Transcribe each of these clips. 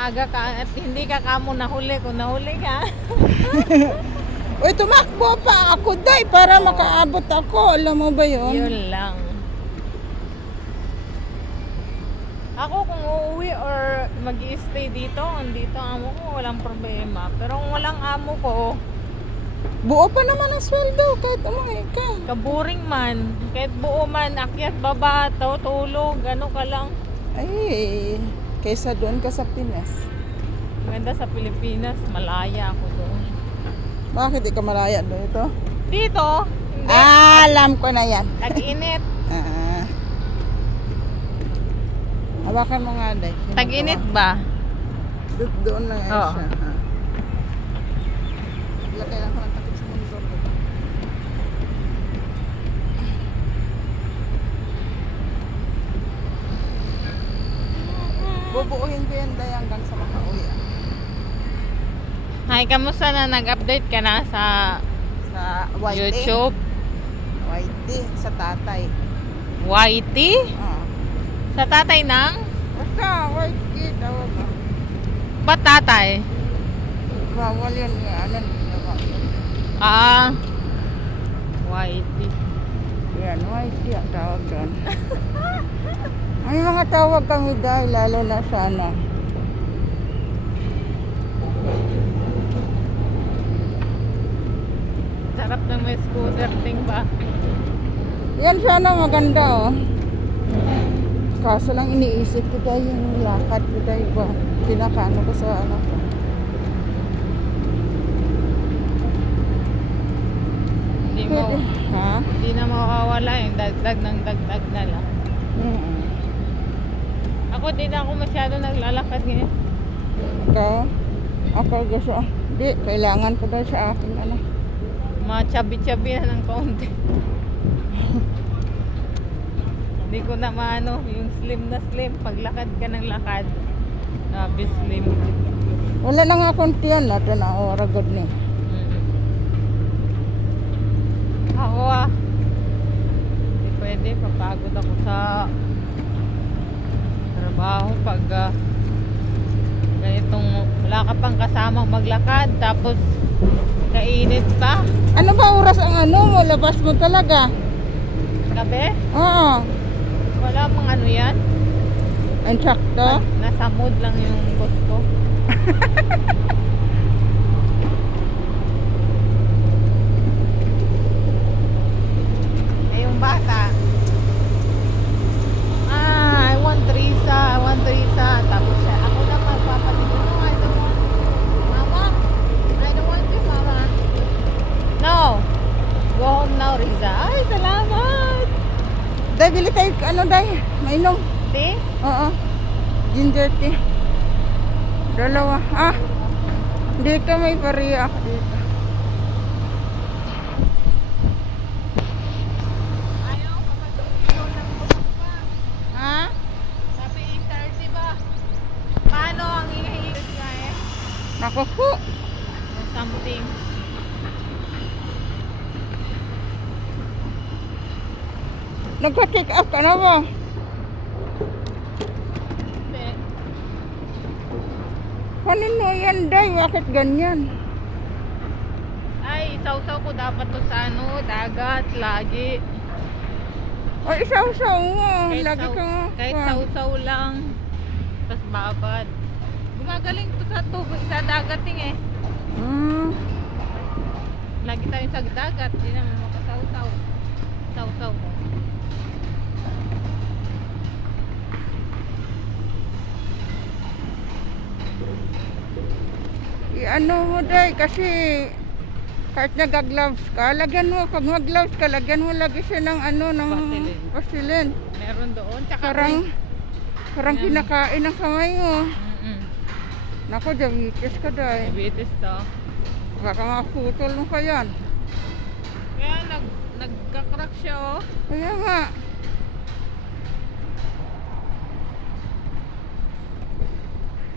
maaga ka at hindi ka kamo nahuli. Kung nahuli ka, Uy, tumakbo pa ako, day, para makaabot ako. Alam mo ba yun? yun lang. Ako kung uuwi or mag-i-stay dito, andito amo ko, walang problema. Pero kung walang amo ko, Buo pa naman ang sweldo kahit umuwi ka. kaburing man, kahit buo man, akyat, baba, tulog, ano ka lang. Ay, kaysa doon ka sa Pinas. Maganda sa Pilipinas, malaya ako doon. Bakit di ka malaya doon ito? Dito, hindi. Alam ko na yan. Tag-init. Ah. Hawakan mo nga, day. Tag-init ba? Doon lang yan Oo. siya. Ha? Lagay lang ko ng takip sa mundo. Bubuuhin ko yan, day, hanggang sa makauwi. Hi, kamusta na? Nag-update ka na sa Sa YT. YouTube? YT, sa tatay. YT? Ah. Sa tatay ng? Basta, YT, tawag mo. Ba't tatay? Bawal yun, ano, Ah, YT. yan, YT ang tawag doon. May mga tawag kami dahil, lalo na sa ano. Sarap ng may scooter thing ba? Yan sana maganda, oh. Kaso lang iniisip ko dahil yung lakad ko dahil ba, kinakano ko sa anak ko. Hindi mo, Ha? hindi na mawawala yung dagdag ng dagdag na lang. Mm-mm. Ako din ako masyado naglalakad ngayon. Ikaw? Ako gusto. Di, kailangan ko dahil sa akin, ano. Mga chabi-chabi na ng kaunti. Hindi ko na maano, yung slim na slim. Paglakad ka ng lakad, sabi slim. Wala na nga akong tiyan natin na oragod ni. Ako hindi pwede, papagod ako sa trabaho pag ganitong wala ka pang kasamang maglakad tapos kainit pa. Ano ba oras ang ano mo? Labas mo talaga? Gabi, Oo. wala mang ano yan. Ang sakto? Nasa mood lang yung boss ko. Eh yung bata, I want Teresa. Tapos siya, ako na magpapatigil. No, I don't want Mama. I don't want you, Mama. No. Go home now, Riza. Ay, salamat. Dahil bili tayo, ano dahil? Mainom. Ate? Oo. Ginger tea. Dalawa. Ah. Dito may pariya ako dito. Ayaw, papatulog ng busok pa. Ha? Sabi 8:30 ba? Paano ang hihihigit ka eh? Naku po. Or something. Nagka-check up ka na ba? Hindi. Kanino yan, day? Bakit ganyan? Ay, sausaw ko dapat to sa ano, dagat, lagi. O, isaw-saw mo. Lagi sau- kang... kahit sausaw lang. Tapos babad. Gumagaling to sa tubig, sa dagating eh. Hmm. Lagi tayo sa dagat, di naman makasausaw. Sausaw ko. I-ano mo, day, kasi kahit nag-gloves ka, lagyan mo, pag mag-gloves ka, lagyan mo lagi siya ng ano, ng Vaseline. Vaseline. Meron doon. Tsaka Parang Yan. kinakain ng kamay mo. Mm-mm. Naku, diabetes ka, day. Diabetes to. Baka maputol mo pa yan. Kaya nagka-crack siya oh. Kaya nga.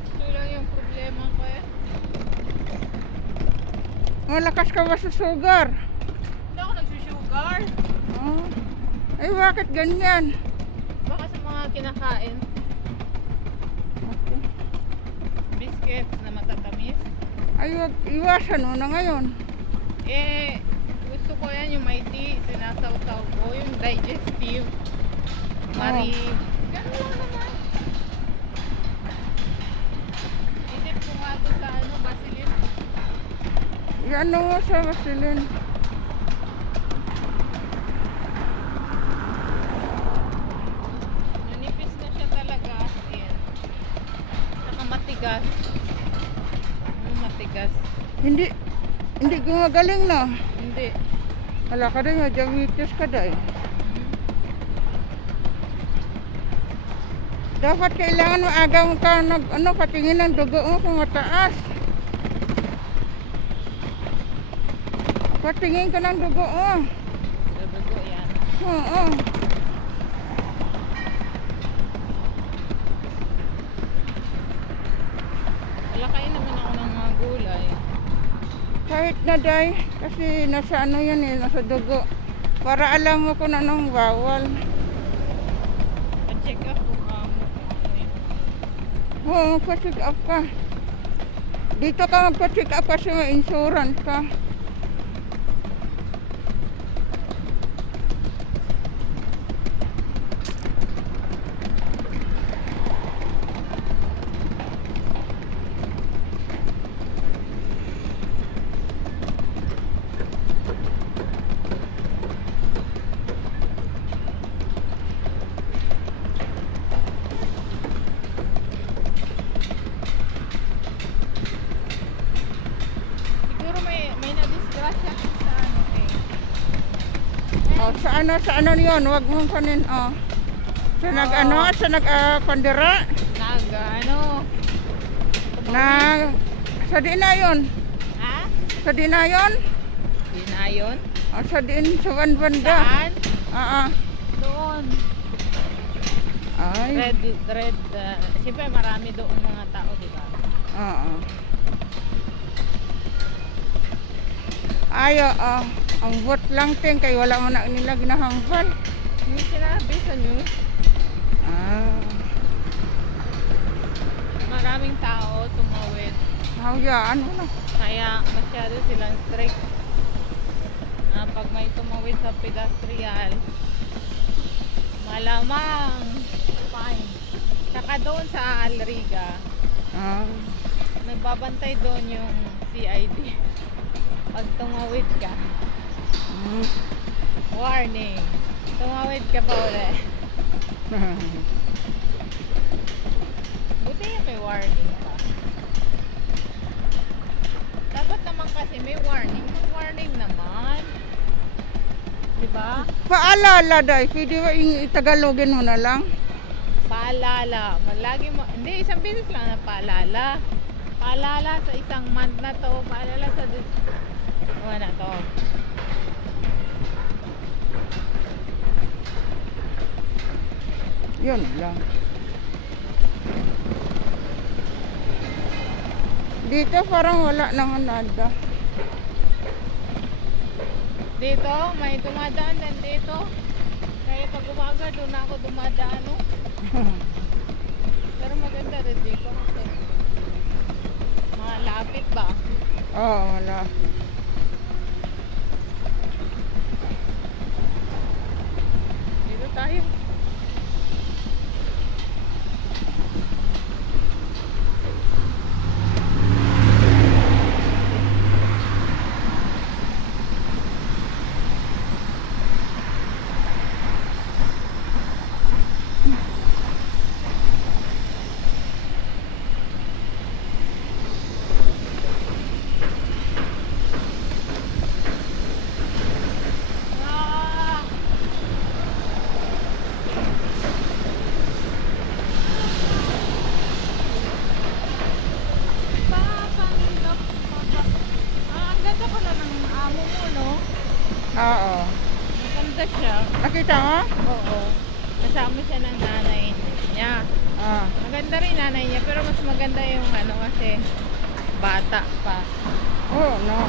Ito lang yung problema ko eh. Malakas ka ba sa sugar? Hindi ako nagsusugar. Oh. Ay, bakit ganyan? Baka sa mga kinakain. Okay. Ay, wag, iwasan mo na ngayon. Eh, gusto ko yan yung may tea, sinasawsaw ko, yung digestive. Mari, ganun lang naman. Idip ko nga doon sa ano, basilin. Yan mo sa Vaseline. Nanipis na siya talaga. Yan. Saka matigas. Matigas. Hindi gumagaling na. Hindi. Wala ka rin, diabetes ka dahil. Dapat kailangan maaga mo ka patingin ng dugo mo kung mataas. Patingin ka ng dugo mo. Dugo yan. Oo. Wala kain naman ako ng mga gulay. Kahit na day, kasi nasa ano yan eh, nasa dugo. Para alam mo kung anong bawal. Pa-check up ko ka mo kung ano yung... Oo, pa-check up ka. Dito ka magpa-check up kasi may insurance ka. Siguro may na-disgrasya sa ano eh. Oh, sa ano yun, wag mong kanin, oh. Sa pandira, Ano? na, sa di na yun. Ha? Sa di na yun. Di na yun? Oh, sa din, sa banda. Saan? Oo. Doon. Ay. Red. Siyempre marami doon mga tao, di ba? Oo. Ay, oo. Ang bot lang ting, kay wala mo na nila ginahambal. Hindi sinabi sa news. Ah. Maraming tao tumawid. Hayaan mo na. Kaya masyado silang strict. Pag may tumawid sa pedestrian, malamang fine. Saka doon sa Alriga, Ah. nagbabantay doon yung CID. Pag tumawid ka, Mm. warning. Tumawid ka pa ulit. Buti yung may warning pa. Dapat naman kasi may warning. Mag-warning naman. Diba? Paalala dahil, pwede ba itagalogin mo na lang? Paalala. Lagi mo, hindi, isang beses lang na paalala. Paalala sa isang month na to. Paalala sa na to. Yun lang. Dito parang wala naman nada. Dito, may dumadaan din dito. Kaya pag umaga, doon ako dumadaan. No? Pero maganda rin dito. Kasi malapit ba? Oo, wala. Dito tayo. Ah! Papanggap pa. Ang ganda pala ng amo mo, no? Oo. Maganda siya. Nakita mo? Oo. Kasama siya ng nanay niya. Ah. Maganda rin nanay niya, pero mas maganda yung ano kasi bata pa. Oh, no.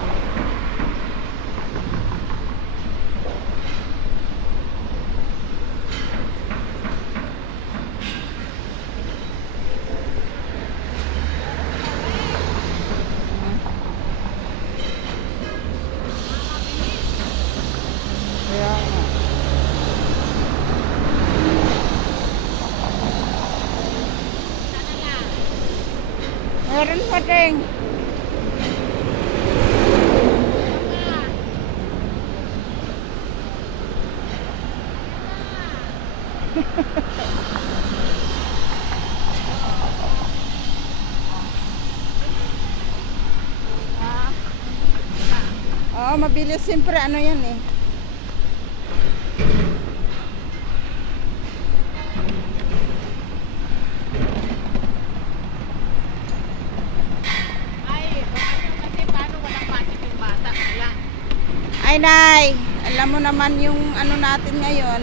Meron pa ding. Oo, mabilis siyempre. Ano yan eh. Ay, baka yung kasi paano walang pasok yung bata. Wala. Ay, Nay. Alam mo naman yung ano natin ngayon.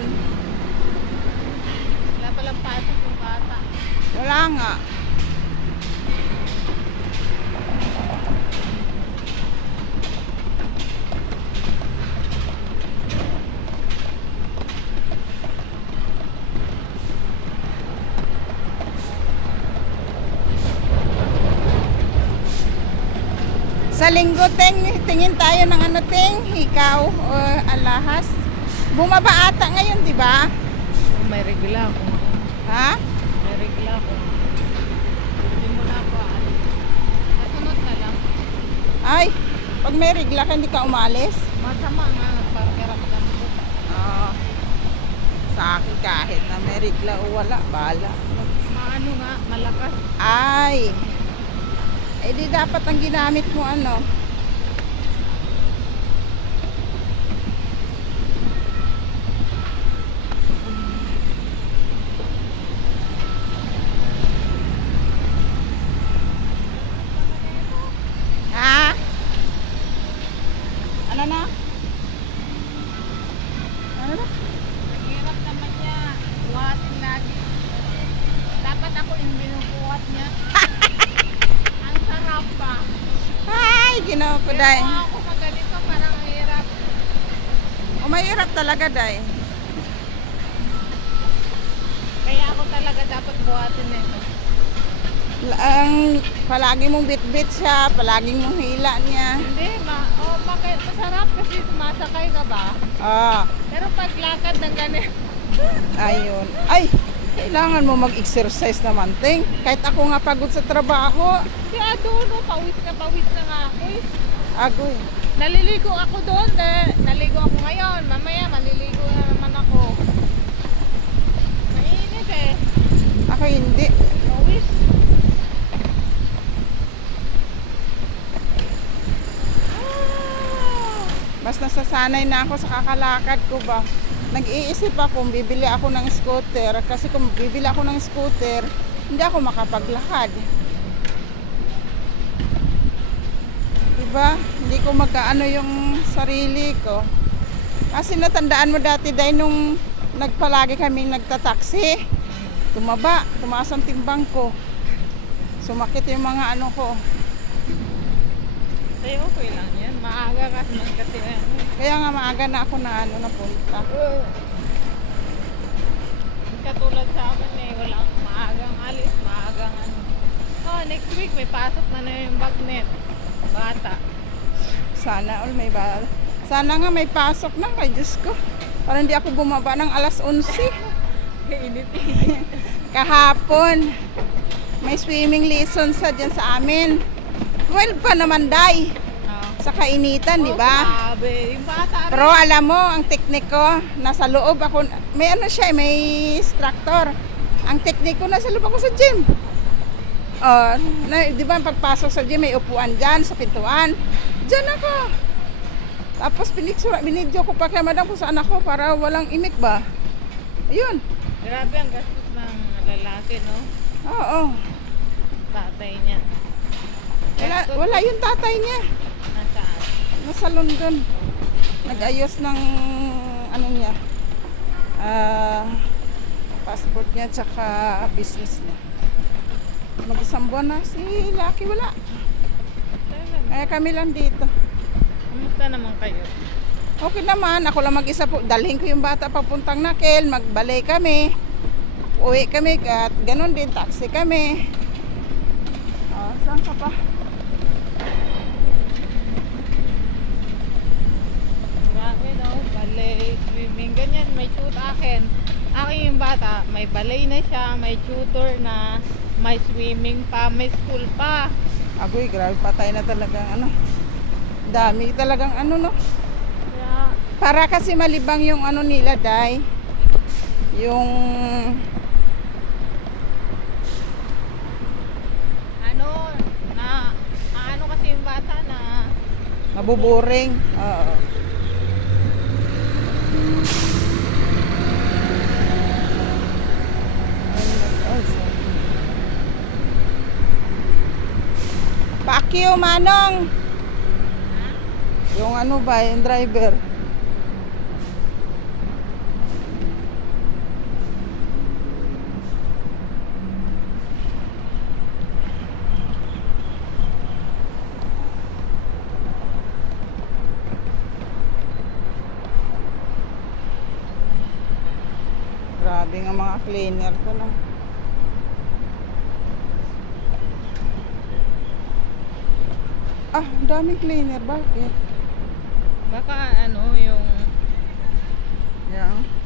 Wala palang pasok yung bata. Wala nga. Sa linggo, tingin tayo ng ano, hikaw o alahas. Bumaba ata ngayon, di ba? Oh, may regla ako. Ha? May regla ako. Hindi mo na ako aalis. Kasunod na lang. Ay, pag may regla ka, hindi ka umalis. Masama nga, nagpakiramdam ko. Oo. Sa akin kahit na may regla o wala, bala. Maano nga, malakas. Ay, eh di dapat ang ginamit mo ano. Ha? Ano na? Ano na? Mahirap naman niya. Buhatin lagi. Dapat ako yung binubuhat niya. Ang sarap pa. Ay, ginawa ko, Pero Day. kung ako na ganito, parang hirap. O, mahirap talaga, Day. Kaya ako talaga dapat buhatin nito. Ang palagi mong bit-bit siya, palagi mong hila niya. Hindi, masarap kasi sumasakay ka ba? Ah, Pero paglakad ng ganito, ayun. Ay, kailangan mo mag-exercise naman, Ting. Kahit ako nga pagod sa trabaho. kaya doon, oh, pawis na nga ako eh. Agoy. Naliligo ako doon, naligo ako ngayon. Mamaya maliligo na naman ako. Mainit eh. Ako hindi. Pawis. Mas nasasanay na ako sa kakalakad ko ba. Nag-iisip ako kung bibili ako ng scooter. Kasi kung bibili ako ng scooter, hindi ako makapaglakad. Diba? Hindi ko magkaano yung sarili ko. Kasi natandaan mo dati dahil nung nagpalagi kami nagtataksi. Tumaas ang timbang ko. Sumakit yung mga ano ko. Sa'yo okay lang yan. Maaga kasi ano. Kaya nga maaga na ako na ano napunta. Katulad sa akin eh, walang maagang alis, maagang ano. Oh, next week may pasok na yung bagnet. Bata. Sana all may ba. Sana nga may pasok na kay Diyos ko. Para hindi ako bumaba ng alas 11. Init-init. Kahapon. May swimming lessons sa dyan sa amin. 12 pa naman, Day. Oh. Sa kainitan, di ba? Grabe. Yung bata. Pero alam mo, ang teknik ko, nasa loob ako, may ano siya, may instructor. Ang teknik ko, nasa loob ako sa gym. Oh, di ba pagpasok sa gym, may upuan dyan sa pintuan. Dyan ako. Tapos binidyo ko pa kay madam kung saan ako para walang imik ba. Ayun. Grabe ang gastos ng lalaki, no? Oo. Tatay niya. Wala yung tatay niya. Nasaan? Nasa London. Nag-ayos ng ano niya. Passport niya tsaka business niya. Mag-isang buwan na si Lucky wala. Talaga. Kaya kami lang dito. Kumusta naman kayo? Okay naman, ako lang mag-isa po. Dalhin ko yung bata papuntang Nakel, magbalay kami. Uwi kami at ganun din, taxi kami. Saan ka pa? Grabe, no? Ballet, swimming, ganyan. May shoot akin. Akin yung bata, may ballet na siya, may tutor na, May swimming pa, may school pa. Agoy, grabe, patay na talagang ano. Dami talagang ano, no? Kaya, Para kasi malibang yung ano nila, Day. Yung ano, ano kasi yung bata na, mabuboring. Oo. Pakyo, Manong. Yung ano ba, yung driver. Grabe nga mga cleaner ko na. Ah, ang daming cleaner. Bakit? baka ano yung, Yan.